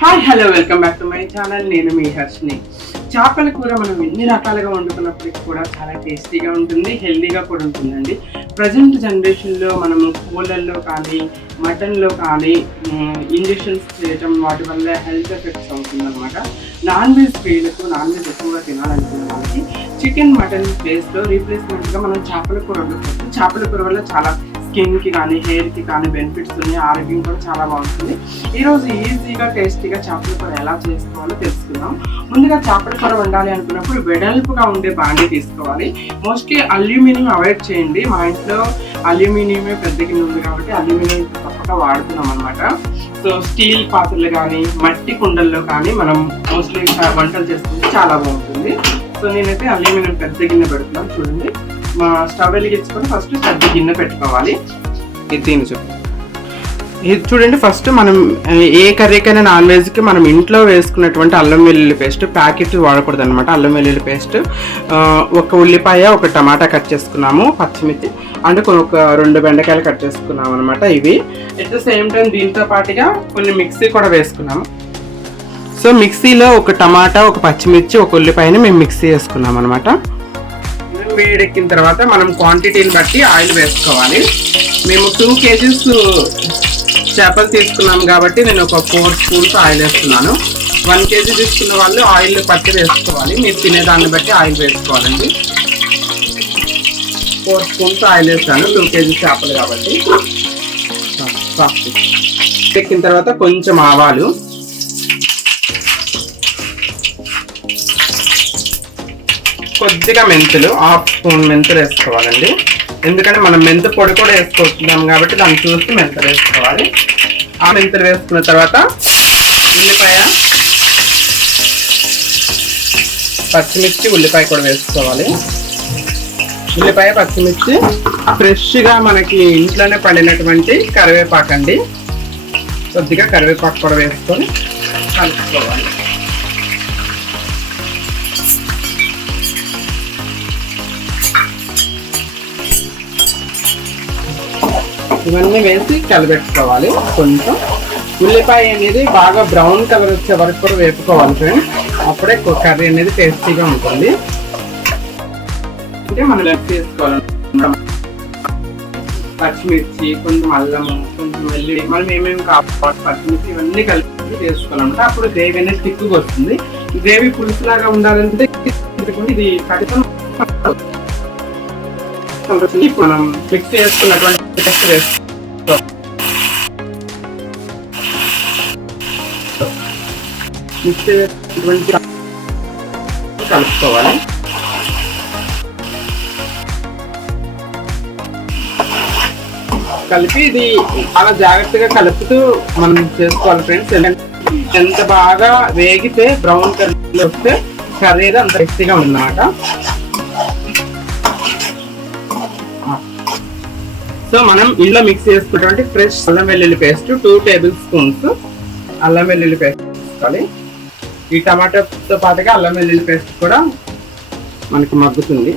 Hi hello welcome back to my channel నేను మీ హర్షిని చేపల కూర మనం ఎన్ని రకాలుగా వండుకున్నప్పటికీ కూడా చాలా టేస్టీగా ఉంటుంది హెల్దీగా కూడా ఉంటుందండి. ప్రజెంట్ జనరేషన్లో మనము కోళ్ళల్లో కానీ మటన్లో కానీ ఇంజెక్షన్స్ చేయటం వాటి వల్ల హెల్త్ ఎఫెక్ట్స్ అవుతుందన్నమాట. నాన్ వెజ్ ప్రియులకు నాన్ వెజ్ ఎక్కువగా తినాలనుకున్న వాళ్ళకి చికెన్ మటన్ ప్లేస్లో రీప్లేస్మెంట్గా మనం చేపల కూర వండుకోవచ్చు చేపల కూర వల్ల చాలా స్కిన్కి కానీ హెయిర్కి కానీ బెనిఫిట్స్ ఉన్నాయి. ఆరోగ్యం కూడా చాలా బాగుంటుంది. ఈరోజు ఈజీగా టేస్టీగా చేపల కూర ఎలా చేసుకోవాలో తెలుసుకుందాం. ముందుగా చేపల కూర వండాలి అనుకున్నప్పుడు వెడల్పుగా ఉండే బాండి తీసుకోవాలి. మోస్ట్లీ అల్యూమినియం అవాయిడ్ చేయండి. మా ఇంట్లో అల్యూమినియమే పెద్ద కింద ఉంది కాబట్టి అల్యూమినియం తప్పక వాడుతున్నాం అనమాట సో స్టీల్ పాత్రలు కానీ మట్టి కుండల్లో కానీ మనం మోస్ట్లీ వంటలు చేసుకుంటే చాలా బాగుంటుంది. సో నేనైతే అల్యూమినియం పెద్ద గిన్నె పెడుతున్నాను. చూడండి. మా స్టవ్ వెలిగించుకొని ఫస్ట్ పెద్ద గిన్నె పెట్టుకోవాలి. ఇది దీని చూడండి ఇది చూడండి ఫస్ట్ మనం ఏ కర్రీకైనా నాన్ వెజ్కి మనం ఇంట్లో వేసుకున్నటువంటి అల్లం వెల్లుల్లి పేస్ట్ ప్యాకెట్ వాడకూడదు అనమాట అల్లం వెల్లుల్లి పేస్ట్ ఒక ఉల్లిపాయ ఒక టమాటా కట్ చేసుకున్నాము పచ్చిమిర్చి అంటే కొన్ని ఒక రెండు బెండకాయలు కట్ చేసుకున్నాం అనమాట ఇవి. అట్ ద సేమ్ టైం దీంతో పాటుగా కొన్ని మిక్సీ కూడా వేసుకున్నాము. సో మిక్సీలో ఒక టమాటా ఒక పచ్చిమిర్చి ఒక ఉల్లిపాయని మేము మిక్సీ వేసుకున్నాం అనమాట వేడెక్కిన తర్వాత మనం క్వాంటిటీని బట్టి ఆయిల్ వేసుకోవాలి. మేము టూ కేజీస్ చేపలు తీసుకున్నాం కాబట్టి నేను ఒక ఫోర్ స్పూన్స్ ఆయిల్ వేస్తున్నాను. వన్ కేజీ తీసుకున్న వాళ్ళు ఆయిల్ పట్టి వేసుకోవాలి. మీరు తినేదాన్ని బట్టి ఆయిల్ వేసుకోవాలండి. ఫోర్ స్పూన్స్ ఆయిల్ వేస్తాను టూ కేజీ చేపలు కాబట్టి. ఎక్కిన తర్వాత కొంచెం ఆవాలు. కొద్దిగా మెంతులు హాఫ్ స్పూన్ మెంతులు వేసుకోవాలండి. ఎందుకంటే మనం మెంతు పొడి కూడా వేసుకుంటున్నాం కాబట్టి దాన్ని చూసి మెంతులు వేసుకోవాలి. ఆ మెంతులు వేసుకున్న తర్వాత ఉల్లిపాయ పచ్చిమిర్చి ఉల్లిపాయ కూడా వేసుకోవాలి. ఉల్లిపాయ పచ్చిమిర్చి ఫ్రెష్గా మనకి ఇంట్లోనే పండినటువంటి కరివేపాకు అండి కొద్దిగా కరివేపాకు కూడా వేసుకొని కలుపుకోవాలి. ఇవన్నీ వేసి కలిపెట్టుకోవాలి కొంచెం. ఉల్లిపాయ అనేది బాగా బ్రౌన్ కలర్ వచ్చే వరకు కూడా వేపుకోవాలి ఫ్రెండ్స్. అప్పుడే కర్రీ అనేది టేస్టీగా ఉంటుంది. అంటే మనం లెఫ్ట్ చేసుకోవాలి పచ్చిమిర్చి కొంచెం అల్లము కొంచెం వెల్లుల్లి మనం ఏమేమి కాపాడు పచ్చిమిర్చి ఇవన్నీ కలిపి చేసుకోవాలంటే అప్పుడు గ్రేవీ అనేది తిక్కుగా వస్తుంది గ్రేవీ పులుసు లాగా ఉండాలంటే ఇది ఖచ్చితంగా ఇప్పుడు మనం మిక్స్ చేసుకున్నటువంటి పేస్ట్ వేసుకోవాలి మిక్స్ కలుపుకోవాలి. కలిపి ఇది చాలా జాగ్రత్తగా కలుపుతూ మనం చేసుకోవాలి ఫ్రెండ్స్ ఎంత బాగా వేగితే బ్రౌన్ కలర్ వస్తే కర్రీ అంత టేస్టీగా ఉందన్నమాట. సో మనం ఇంట్లో మిక్స్ చేసుకున్నటువంటి ఫ్రెష్ అల్లం వెల్లుల్లి పేస్ట్ టూ టేబుల్ స్పూన్స్ అల్లం వెల్లుల్లి పేస్ట్ వేసుకోవాలి. ఈ టమాటోతో పాటుగా అల్లం వెల్లుల్లి పేస్ట్ కూడా మనకి మగ్గుతుంది.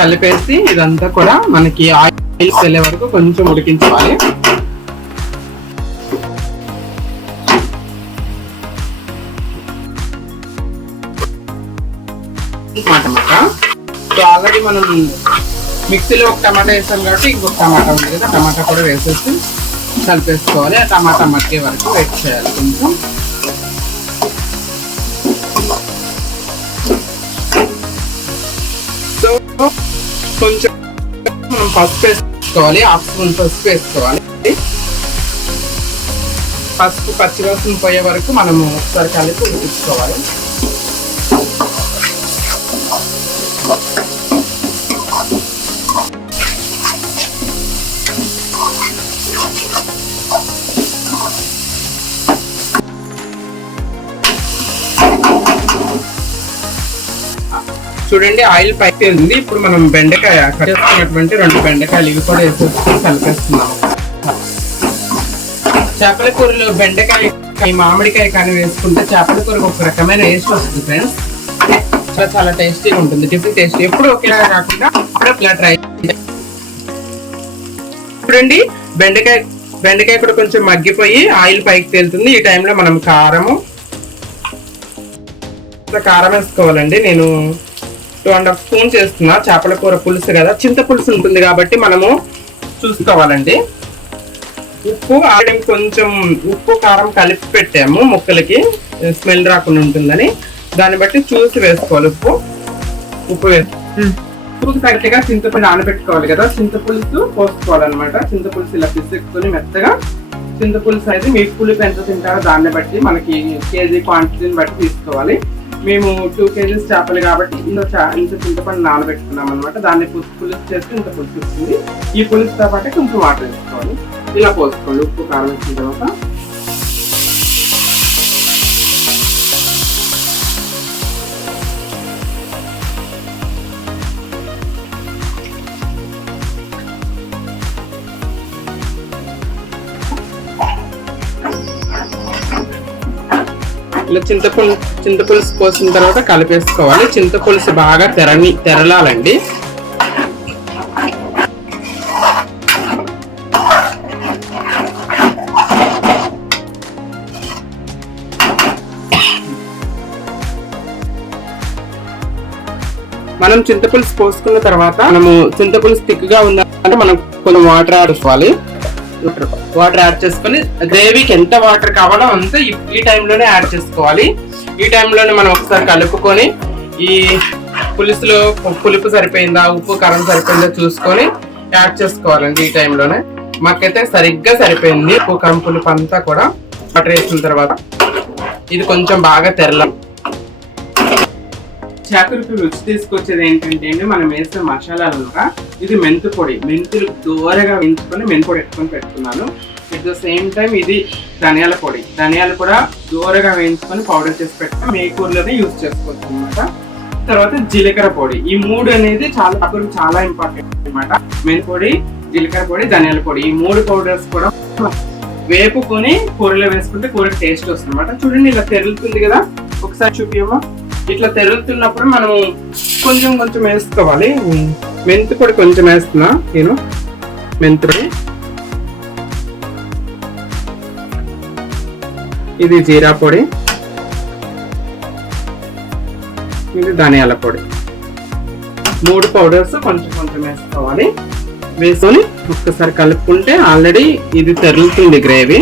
కలిపేసి ఇదంతా కూడా మనకి ఆయిల్ వెళ్ళే వరకు కొంచెం ఉడికించుకోవాలి. టమాటా సో ఆల్రెడీ మనం మిక్సీలో ఒక టమాటా వేసాం కాబట్టి ఇంకొక టమాటా ఉంది కదా టమాటా కూడా వేసేసి కలిపేసుకోవాలి. ఆ టమాటా మట్టే వరకు వెయిట్ చేయాలి కొంచెం. సో కొంచెం మనం పసుపు వేసుకోవాలి హాఫ్ స్పూన్ పసుపు వేసుకోవాలి. పసుపు పచ్చివాసన పోయే వరకు మనము ఒకసారి కలిపి ఉడికించుకోవాలి. చూడండి ఆయిల్ పైకి ఉంది ఇప్పుడు మనం బెండకాయ కట్ చేసుకున్నటువంటి రెండు బెండకాయలు ఇవి కూడా వేసేసి కలిపేస్తున్నాం. చేపల కూరలో బెండకాయ మామిడికాయ కానీ వేసుకుంటే చేపల కూరకు ఒక రకమైన టేస్ట్ వస్తుంది ఫ్రెండ్స్ చాలా చాలా టేస్టీగా ఉంటుంది. డిఫరెంట్ టేస్ట్ ఎప్పుడు ఒకేలా కాకుండా అప్పుడప్పుడు ట్రై చూడండి బెండకాయ బెండకాయ కూడా కొంచెం మగ్గిపోయి ఆయిల్ పైకి తేలుతుంది. ఈ టైంలో మనం కారము కారం వేసుకోవాలండి. నేను టూ అండ్ హాఫ్ స్పూన్స్ వేస్తున్నా చేపల కూర పులుసు కదా? చింత పులుసు ఉంటుంది కాబట్టి మనము చూసుకోవాలండి. ఉప్పు ఆల్రెడీ కొంచెం ఉప్పు కారం కలిపి పెట్టాము ముక్కలకి. స్మెల్ రాకుండా ఉంటుందని. దాన్ని బట్టి చూసి వేసుకోవాలి ఉప్పు. ఉప్పు వేసి ఉప్పుకు తగ్గట్టుగా చింతపండు నానబెట్టుకోవాలి కదా. చింతపులుసు పోసుకోవాలన్నమాట. చింతపులుసు ఇలా పిసుకుని మెత్తగా చింతపులుసు అయితే మీ పులుపు ఎంత తింటారో దాన్ని బట్టి మనకి కేజీ క్వాంటిటీని బట్టి తీసుకోవాలి. మేము టూ కేజీస్ చేపలు కాబట్టి ఇంత ఇంత చింతపండు నానబెట్టుకున్నాం అనమాట దాన్ని పులుసు చేస్తే ఇంత పులుసు వస్తుంది. ఈ పులుసుతో పాటు కొంచెం వాటర్ వేసుకోవాలి. ఇలా పోసుకోండి. ఉప్పు కారం వేసిన తర్వాత ఇలా చింతపులు చింతపులుసు పోసిన తర్వాత కలిపేసుకోవాలి. చింతపులుసు బాగా తెరని తెరలాలండి. మనం చింతపులుసు పోసుకున్న తర్వాత మనము చింతపులుసు థిక్గా ఉందంటే మనం కొంచెం వాటర్ ఆడుకోవాలి వాటర్ యాడ్ చేసుకొని గ్రేవీకి ఎంత వాటర్ కావాలో అంత ఈ- టైంలోనే యాడ్ చేసుకోవాలి. ఈ టైంలోనే మనం ఒకసారి కలుపుకొని ఈ పులుసులో పులుపు సరిపోయిందా ఉప్పు కారం సరిపోయిందా చూసుకొని యాడ్ చేసుకోవాలండి ఈ టైంలోనే. మాకైతే సరిగ్గా సరిపోయింది. ఉప్పు కారం పులుపు అంతా కూడా. వాటర్ వేసిన తర్వాత ఇది కొంచెం బాగా తెరలం చేపలకు రుచి తీసుకొచ్చేది ఏంటంటే అండి మనం వేసిన మసాలాలు ఇది మెంతు పొడి మెంతులు దూరగా వేయించుకొని మెంతు పొడి ఎట్టుకొని పెట్టుకున్నాను. ఎట్ ద సేమ్ టైం ఇది ధనియాల పొడి ధనియాలు కూడా దూరగా వేయించుకొని పౌడర్ చేసి పెట్టుకుని మే కూరలోనే యూజ్ చేసుకోవచ్చు అనమాట తర్వాత జీలకర్ర పొడి ఈ మూడు అనేది చాలా అప్పుడు చాలా ఇంపార్టెంట్ అనమాట మెంతు పొడి జీలకర్ర పొడి ధనియాల పొడి ఈ మూడు పౌడర్స్ కూడా వేపుకొని కూరలో వేసుకుంటే కూర టేస్ట్ వస్తుంది అనమాట చూడండి ఇలా తెరులుతుంది కదా ఒకసారి చూపియమ్మా. ఇట్లా తిరుగుతున్నప్పుడు మనం కొంచెం కొంచెం వేసుకోవాలి. మెంతి పొడి కొంచెం వేస్తున్నా నేను. మెంతి పొడి. ఇది జీరా పొడి. ఇది ధనియాల పొడి. మూడు పౌడర్స్ కొంచెం కొంచెం వేసుకోవాలి. వేసుకొని ఒక్కసారి కలుపుకుంటే ఆల్రెడీ ఇది తెరులుతుంది గ్రేవీ.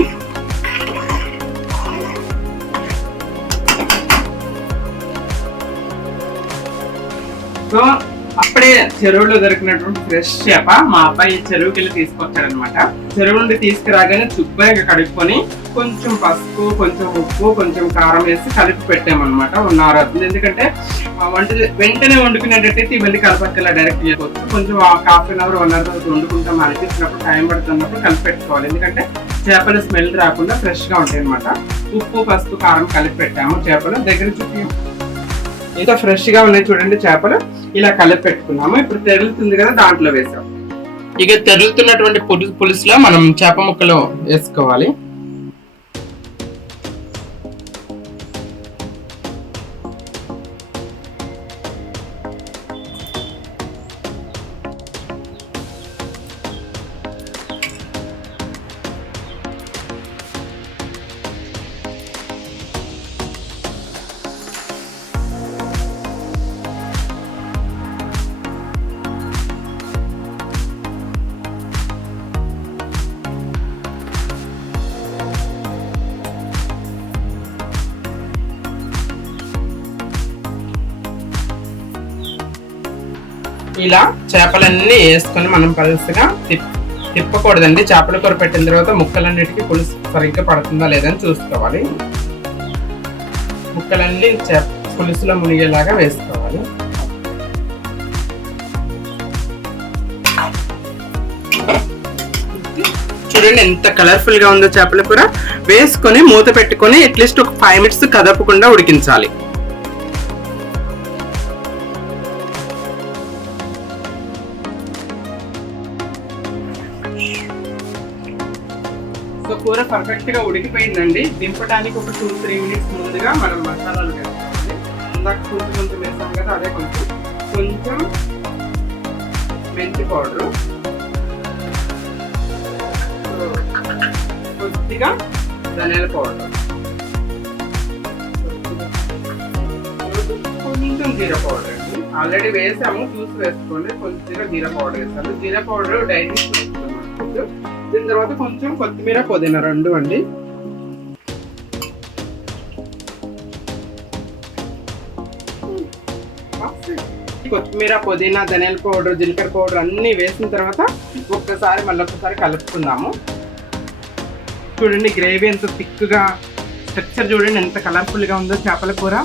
చెరువులో దొరికినటువంటి ఫ్రెష్ చేప మా అబ్బాయి చెరువుకి వెళ్ళి తీసుకొచ్చాడనమాట. చెరువు నుండి తీసుకురాగానే శుభ్రంగా కడుక్కొని కొంచెం పసుపు కొంచెం ఉప్పు కొంచెం కారం వేసి కలిపి పెట్టామన్నమాట ఉన్నారు. ఎందుకంటే వంట వెంటనే వండుకునేటట్టయితే ఇవన్నీ కలపక్కల డైరెక్ట్ చేసుకోవచ్చు కొంచెం half an hour one hour తర్వాత వండుకుంటాం అనిపించినప్పుడు టైం పడుతున్నప్పుడు కలిపి పెట్టుకోవాలి. ఎందుకంటే చేపలు స్మెల్ రాకుండా ఫ్రెష్గా ఉంటాయి అనమాట ఉప్పు పసుపు కారం కలిపి పెట్టాము చేపలు. దగ్గర చూపి ఇంకా ఫ్రెష్గా ఉన్నాయి చూడండి చేపలు. ఇలా కలిపి పెట్టుకున్నాము. ఇప్పుడు తెరులుతుంది కదా దాంట్లో వేసాం. ఇక తెరులుతున్నటువంటి పులుసు పులుసులో మనం చేప ముక్కలు వేసుకోవాలి. ఇలా చేపలన్నీ వేసుకొని మనం పలుసుగా తిప్ తిప్పకూడదండి. చేపల కూర పెట్టిన తర్వాత ముక్కలన్నిటికీ పులుసు సరిగ్గా పడుతుందా లేదని చూసుకోవాలి. ముక్కలన్నీ చేప పులుసులో మునిగేలాగా వేసుకోవాలి. చూడండి ఎంత కలర్ఫుల్గా ఉందో చేపల కూర. వేసుకొని మూత పెట్టుకొని అట్లీస్ట్ ఒక ఫైవ్ మినిట్స్ కదపకుండా ఉడికించాలి. కరెక్ట్గా ఉడికిపోయిందండి. దింపడానికి ఒక టూ త్రీ మినిట్స్ ముందుగా మనం మసాలాలు వేస్తామండి. ఇందాక కొంచెం కొంచెం వేస్తాం కదా అదే కొంచెం. కొంచెం మెంతి పౌడరు. కొద్దిగా ధనియాల పౌడర్. కొంచెం జీరా పౌడర్ అండి. ఆల్రెడీ వేసాము చూసి వేసుకోండి. కొద్దిగా జీరా పౌడర్ వేసాము. జీరా పౌడర్ డైలీ దీని తర్వాత కొంచెం కొత్తిమీర పుదీనా రెండు అండి. కొత్తిమీర పుదీనా ధనియాల పౌడర్ జీలకర్ర పౌడర్ అన్నీ వేసిన తర్వాత ఒక్కసారి మళ్ళీ ఒక్కసారి కలుపుకుందాము. చూడండి గ్రేవీ ఎంత థిక్గా స్ట్రక్చర్ చూడండి ఎంత కలర్ఫుల్గా ఉందో చేపల కూర.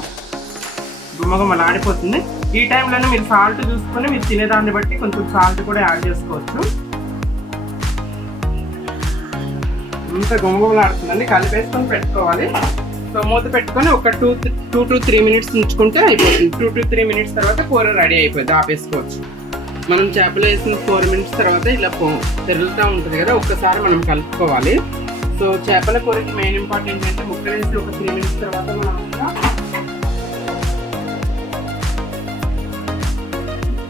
గుమ్మగుమ్మ ఆడిపోతుంది ఈ టైంలోనే మీరు సాల్ట్ చూసుకొని మీరు తినేదాన్ని బట్టి కొంచెం సాల్ట్ కూడా యాడ్ చేసుకోవచ్చు. అంత గుమగుమలాడుతుందండి కలిపేసుకొని పెట్టుకోవాలి. సో మూత పెట్టుకొని ఒక two two to three minutes ఉంచుకుంటే అయిపోతుంది. టూ టు త్రీ మినిట్స్ తర్వాత కూర రెడీ అయిపోద్ది ఆపేసుకోవచ్చు. మనం చేపలు వేసిన ఫోర్ మినిట్స్ తర్వాత ఇలా పో ఉంటుంది కదా ఒక్కసారి మనం కలుపుకోవాలి. సో చేపల కూరకి మెయిన్ ఇంపార్టెంట్ అంటే ముక్కలు వేసి ఒక త్రీ మినిట్స్ తర్వాత మనం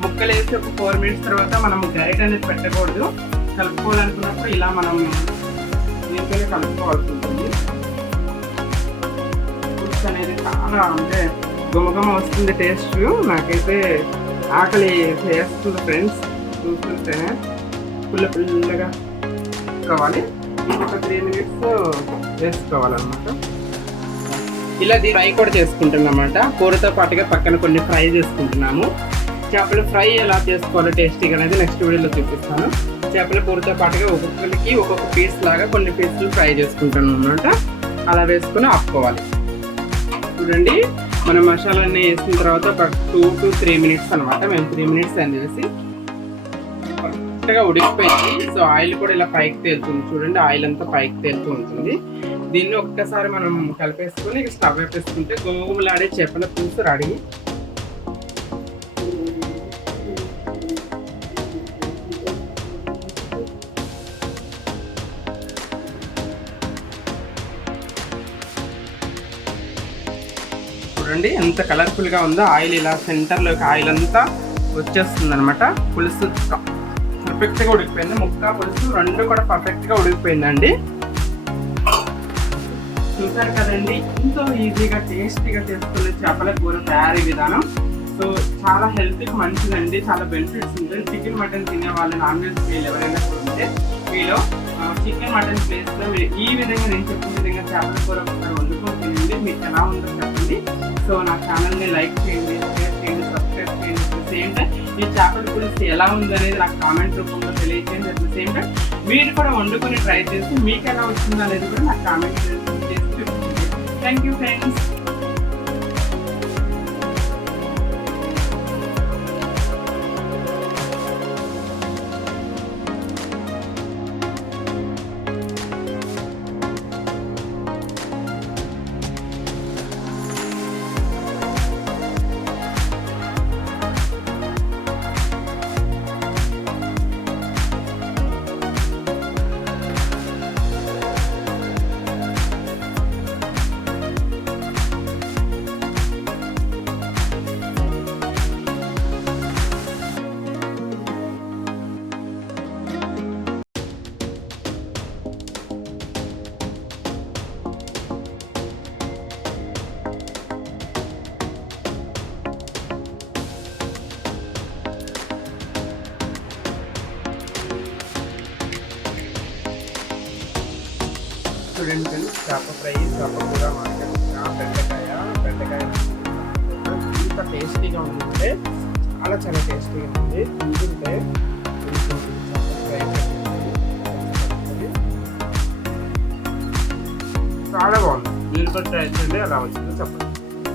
ముక్కలు వేసి ఒక ఫోర్ మినిట్స్ తర్వాత మనం గైడ్ అనేది పెట్టకూడదు. కలుపుకోవాలనుకున్నప్పుడు ఇలా మనం దీంట్లోనే కలుపుకోవాల్సి ఉంటుంది. ఫుడ్స్ అనేది చాలా అంటే గుమగుమ వస్తుంది టేస్ట్ నాకైతే ఆకలి చేస్తుంది ఫ్రెండ్స్ చూస్తుంటేనే పుల్ల పుల్లగా కావాలి. ఒక త్రీ మినిట్స్ వేసుకోవాలన్నమాట. ఇలా దీన్ని ఫ్రై కూడా చేసుకుంటున్నమాట కూరతో పాటుగా పక్కన కొన్ని ఫ్రై చేసుకుంటున్నాము. చేపల ఫ్రై ఎలా చేసుకోవాలో టేస్టీగా అనేది నెక్స్ట్ వీడియోలో చూపిస్తాను. చేపల కూరతో పాటుగా ఒక్కొక్కరికి ఒక్కొక్క పీస్ లాగా కొన్ని పీసులు ఫ్రై చేసుకుంటాను అనమాట అలా వేసుకొని ఆపుకోవాలి. చూడండి మనం మసాలాన్ని వేసిన తర్వాత ఒక టూ టు త్రీ మినిట్స్ అనమాట మేము త్రీ మినిట్స్ అని వేసి కరెక్ట్గా ఉడికిపోయింది. సో ఆయిల్ కూడా ఇలా పైకి తేలుతుంది. చూడండి ఆయిల్ అంతా పైకి తేలుతూ ఉంటుంది. దీన్ని ఒక్కసారి మనం కలిపేసుకొని స్టవ్ వేపేసుకుంటే గోగుమలాడే చేపల పులుసు రెడీ. చూడండి ఎంత కలర్ఫుల్గా ఉందో ఆయిల్ ఇలా సెంటర్లోకి ఆయిల్ అంతా వచ్చేస్తుంది అనమాట పులుసు పర్ఫెక్ట్గా ఉడికిపోయింది. ముక్క పులుసు రెండు కూడా పర్ఫెక్ట్గా ఉడికిపోయిందండి. చూసారు కదండి ఎంతో ఈజీగా టేస్టీగా చేసుకునే చేపల కూర తయారీ విధానం. సో చాలా హెల్త్కి మంచిదండి. చాలా బెనిఫిట్స్ ఉంటుంది చికెన్ మటన్ తినే వాళ్ళు నాన్ వెజ్ వీళ్ళు ఎవరైనా ఉంటే వీళ్ళు చికెన్ మటన్ ప్లేస్లో ఈ విధంగా నేను చెప్పిన విధంగా చేపల కూర ఒకసారి వండుకొని తినండి. మీకు ఎలా ఉందో చెప్పండి. సో నా ఛానల్ని లైక్ చేయండి షేర్ చేయండి సబ్స్క్రైబ్ చేయండి. అట్ ద సేమ్ టైం ఈ చేపల పులుసు ఎలా ఉందనేది నాకు కామెంట్ రూపంలో తెలియజేయండి అట్ ద సేమ్ టైం మీరు కూడా వండుకొని ట్రై చేసి మీకు ఎలా వచ్చిందో అనేది కూడా నాకు కామెంట్ చేసి థ్యాంక్ యూ ఫ్రెండ్స్ స్టూడెంట్ చేప ఫ్రై చేప కూర మార్కెట్ బెండకాయ బెండకాయ ఇంత టేస్టీగా ఉందంటే చాలా చాలా టేస్టీగా ఉంది తింటుంటే చాలా బాగుంది. మీరు కూడా ట్రై చేయండి అలా వచ్చిందో చెప్పండి.